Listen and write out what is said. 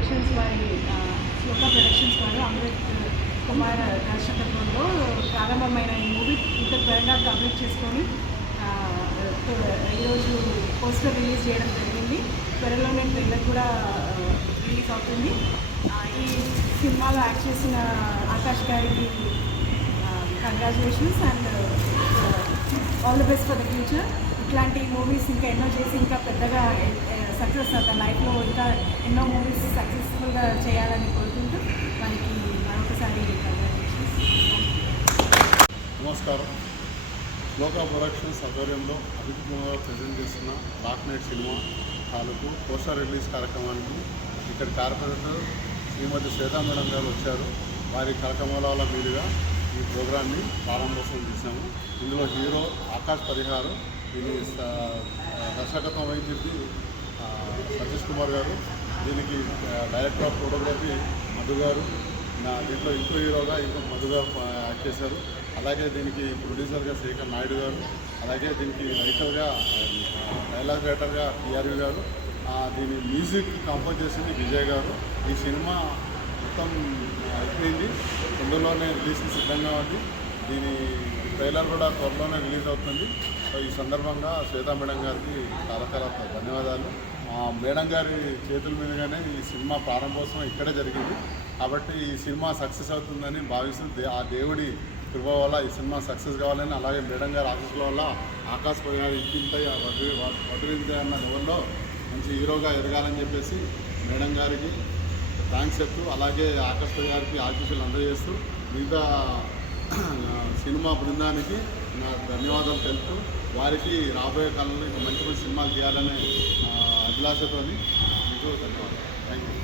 Productions వారి శ్లోక productions వారు అమృత్ కుమార్ దర్శకత్వంలో ప్రారంభమైన ఈ మూవీ ఇంత త్వరగా కంప్లీట్ చేసుకొని ఈరోజు పోస్టర్ రిలీజ్ చేయడం జరిగింది. త్వరలోనే ట్రైలర్ కూడా రిలీజ్ అవుతుంది. ఈ సినిమాలో యాక్ట్ చేసిన ఆకాష్ గారికి congratulations and all the best for the future. ఇట్లాంటి మూవీస్ ఇంకా ఎన్నో చేసి ఇంకా పెద్దగా సక్సెస్ అవుతాం లైఫ్లో, ఇంకా ఎన్నో మూవీస్ సక్సెస్ఫుల్గా చేయాలని కోరుకుంటూ మనకి మరొకసారి కంగ్రాచులేషన్స్. నమస్కారం. శ్లోక ప్రొడక్షన్స్ ఆధ్వర్యంలో అభిజిత్ కుమార్ ప్రజెంట్ చేస్తున్న బ్లాక్ నైట్ సినిమా తాలూకు పోస్టర్ రిలీజ్ కార్యక్రమానికి ఇక్కడ కార్పొరేటర్ శ్రీమతి శ్వేతా మేడం గారు వచ్చారు. వారి కార్యక్రమాల మీదుగా ఈ ప్రోగ్రాన్ని ప్రారంభోత్సవం చేశాము. ఇందులో హీరో ఆకాష్ పరిహారం, దీని దర్శకత్వం వహించింది సతీష్ కుమార్ గారు, దీనికి డైరెక్టర్ ఆఫ్ ఫోటోగ్రఫీ మధు గారు, దీంట్లో ఇంకో హీరోగా ఇంకో మధు గారు యాక్ట్ చేశారు. అలాగే దీనికి ప్రొడ్యూసర్గా శేఖర్ నాయుడు గారు, అలాగే దీనికి రైటర్గా డైలాగ్ రైటర్గా టీఆర్వి గారు, దీని మ్యూజిక్ కంపోజ్ చేసింది విజయ్ గారు. ఈ సినిమా మొత్తం అయిపోయింది, తొందరలోనే రిలీజ్కి సిద్ధంగా ఉంది. దీని ట్రైలర్ కూడా త్వరలోనే రిలీజ్ అవుతుంది. సో ఈ సందర్భంగా శ్వేతా మేడం గారికి చాలా చాలా ధన్యవాదాలు. మేడం గారి చేతుల మీదుగానే ఈ సినిమా ప్రారంభోత్సవం ఇక్కడే జరిగింది కాబట్టి ఈ సినిమా సక్సెస్ అవుతుందని భావిస్తూ ఆ దేవుడి కృప వల్ల ఈ సినిమా సక్సెస్ కావాలని, అలాగే మేడం గారి ఆఫీసుల వల్ల ఆకాశ్ పరిహారం ఇంటింతై వడ్రింతై అన్న లెవెల్లో మంచి హీరోగా ఎదగాలని చెప్పేసి మేడం గారికి థ్యాంక్స్ చెప్తూ, అలాగే ఆకాశ్ గారికి ఆశీస్సులు అందజేస్తూ మిగతా సినిమా బృందానికి నా ధన్యవాదాలు తెలుపుతూ, వారికి రాబోయే కాలంలో ఇంకా మంచి మంచి సినిమాలు చేయాలనే అభిలాషతో మీకు ధన్యవాదాలు. Thank you.